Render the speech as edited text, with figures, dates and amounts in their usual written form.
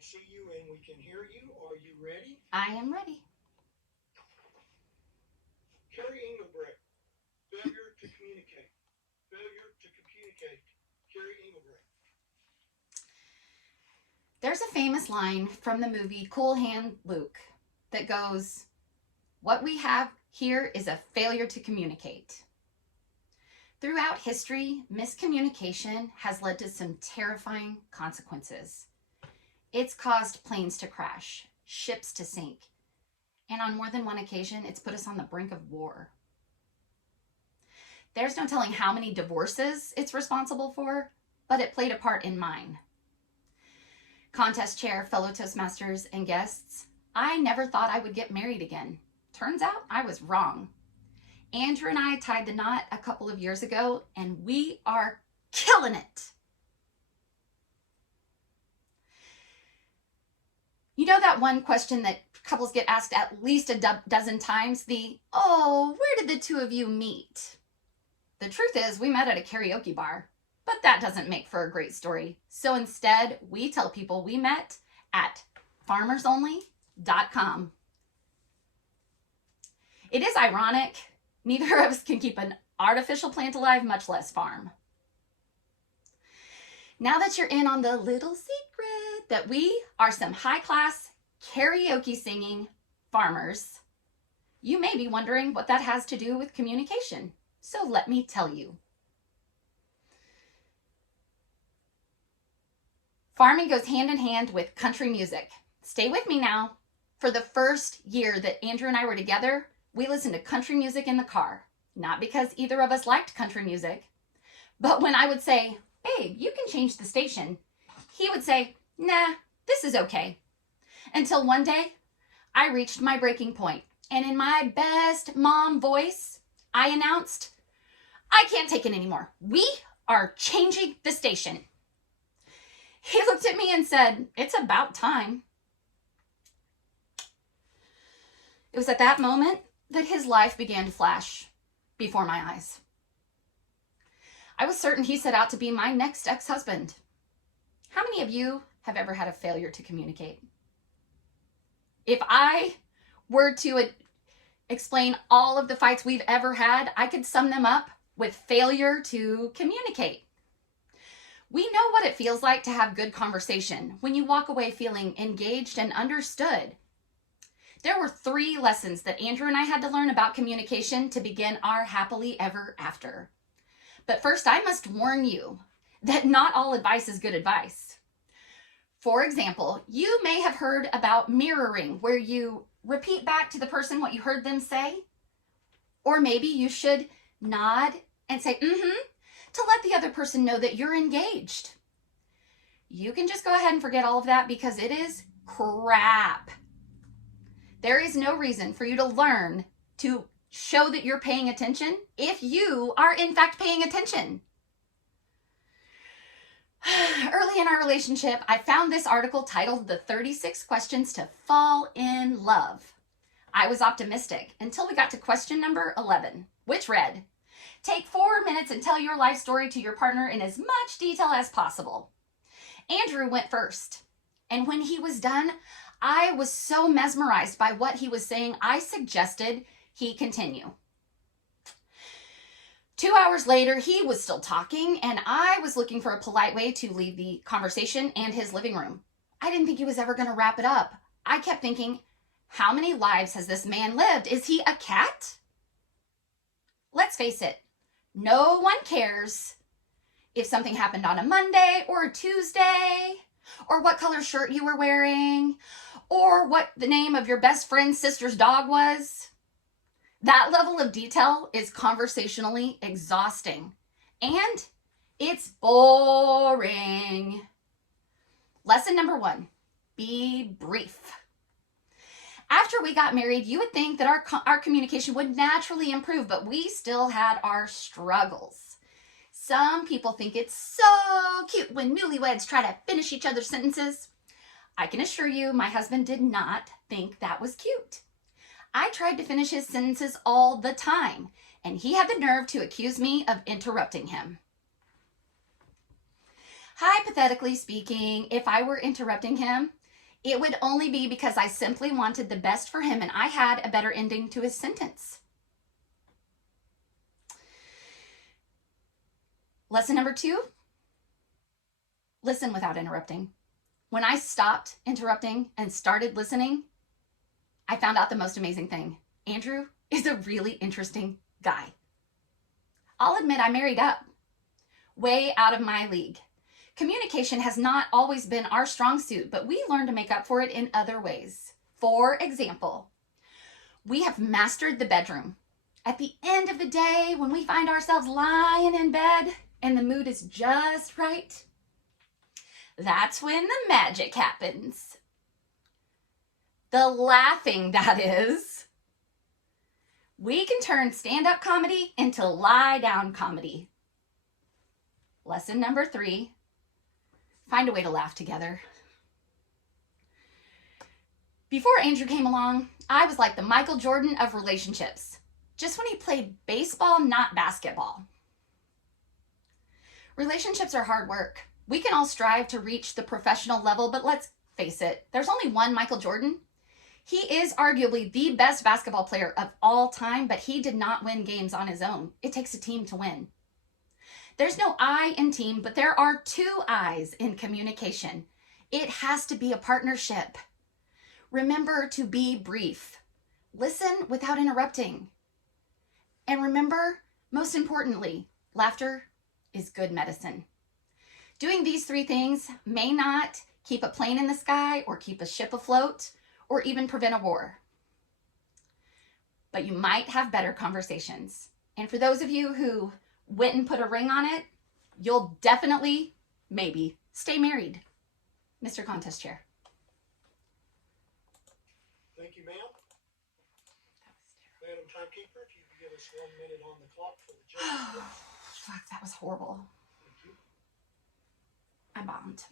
can see you and we can hear you. Are you ready? I am ready. Carrie Engelbrecht, failure to communicate. Failure to communicate. Carrie Engelbrecht. There's a famous line from the movie Cool Hand Luke that goes, "What we have here is a failure to communicate." Throughout history, miscommunication has led to some terrifying consequences. It's caused planes to crash, ships to sink, and on more than one occasion, it's put us on the brink of war. There's no telling how many divorces it's responsible for, but it played a part in mine. Contest chair, fellow Toastmasters, and guests, I never thought I would get married again. Turns out I was wrong. Andrew and I tied the knot a couple of years ago, and we are killing it. You know that one question that couples get asked at least a dozen times? Where did the two of you meet? The truth is, we met at a karaoke bar, but that doesn't make for a great story. So instead, we tell people we met at farmersonly.com. It is ironic. Neither of us can keep an artificial plant alive, much less farm. Now that you're in on the little secret that we are some high-class karaoke singing farmers, you may be wondering what that has to do with communication. So let me tell you. Farming goes hand in hand with country music. Stay with me now. For the first year that Andrew and I were together, we listened to country music in the car. Not because either of us liked country music, but when I would say, "Babe, you can change the station," he would say, "Nah, this is okay." Until one day, I reached my breaking point, and in my best mom voice, I announced, "I can't take it anymore. We are changing the station." He looked at me and said, "It's about time." It was at that moment that his life began to flash before my eyes. I was certain he set out to be my next ex-husband. How many of you have ever had a failure to communicate? If I were to explain all of the fights we've ever had, I could sum them up with failure to communicate. We know what it feels like to have good conversation when you walk away feeling engaged and understood. There were 3 lessons that Andrew and I had to learn about communication to begin our happily ever after. But first, I must warn you that not all advice is good advice. For example, you may have heard about mirroring, where you repeat back to the person what you heard them say. Or maybe you should nod and say, to let the other person know that you're engaged. You can just go ahead and forget all of that because it is crap. There is no reason for you to learn to show that you're paying attention if you are in fact paying attention. Early in our relationship, I found this article titled "The 36 Questions to Fall in Love." I was optimistic until we got to question number 11, which read, "Take 4 minutes and tell your life story to your partner in as much detail as possible." Andrew went first, and when he was done, I was so mesmerized by what he was saying, I suggested he continue. 2 hours later, he was still talking, and I was looking for a polite way to leave the conversation and his living room. I didn't think he was ever going to wrap it up. I kept thinking, how many lives has this man lived? Is he a cat? Let's face it, no one cares if something happened on a Monday or a Tuesday, or what color shirt you were wearing, or what the name of your best friend's sister's dog was. That level of detail is conversationally exhausting, and it's boring. Lesson number 1, be brief. After we got married, you would think that our communication would naturally improve, but we still had our struggles. Some people think it's so cute when newlyweds try to finish each other's sentences. I can assure you, my husband did not think that was cute. I tried to finish his sentences all the time, and he had the nerve to accuse me of interrupting him. Hypothetically speaking, if I were interrupting him, it would only be because I simply wanted the best for him and I had a better ending to his sentence. Lesson number 2, listen without interrupting. When I stopped interrupting and started listening, I found out the most amazing thing. Andrew is a really interesting guy. I'll admit I married up, way out of my league. Communication has not always been our strong suit, but we learned to make up for it in other ways. For example, we have mastered the bedroom. At the end of the day, when we find ourselves lying in bed and the mood is just right, that's when the magic happens. The laughing, that is. We can turn stand-up comedy into lie-down comedy. Lesson number 3, find a way to laugh together. Before Andrew came along, I was like the Michael Jordan of relationships. Just when he played baseball, not basketball. Relationships are hard work. We can all strive to reach the professional level, but let's face it, there's only one Michael Jordan. He is arguably the best basketball player of all time, but he did not win games on his own. It takes a team to win. There's no I in team, but there are 2 I's in communication. It has to be a partnership. Remember to be brief. Listen without interrupting. And remember, most importantly, laughter is good medicine. Doing these 3 things may not keep a plane in the sky or keep a ship afloat or even prevent a war. But you might have better conversations. And for those of you who went and put a ring on it, you'll definitely, maybe, stay married. Mr. Contest Chair. Thank you, ma'am. Madam Timekeeper, if you could give us 1 minute on the clock for the judge. Fuck, that was horrible. Thank you. I bombed.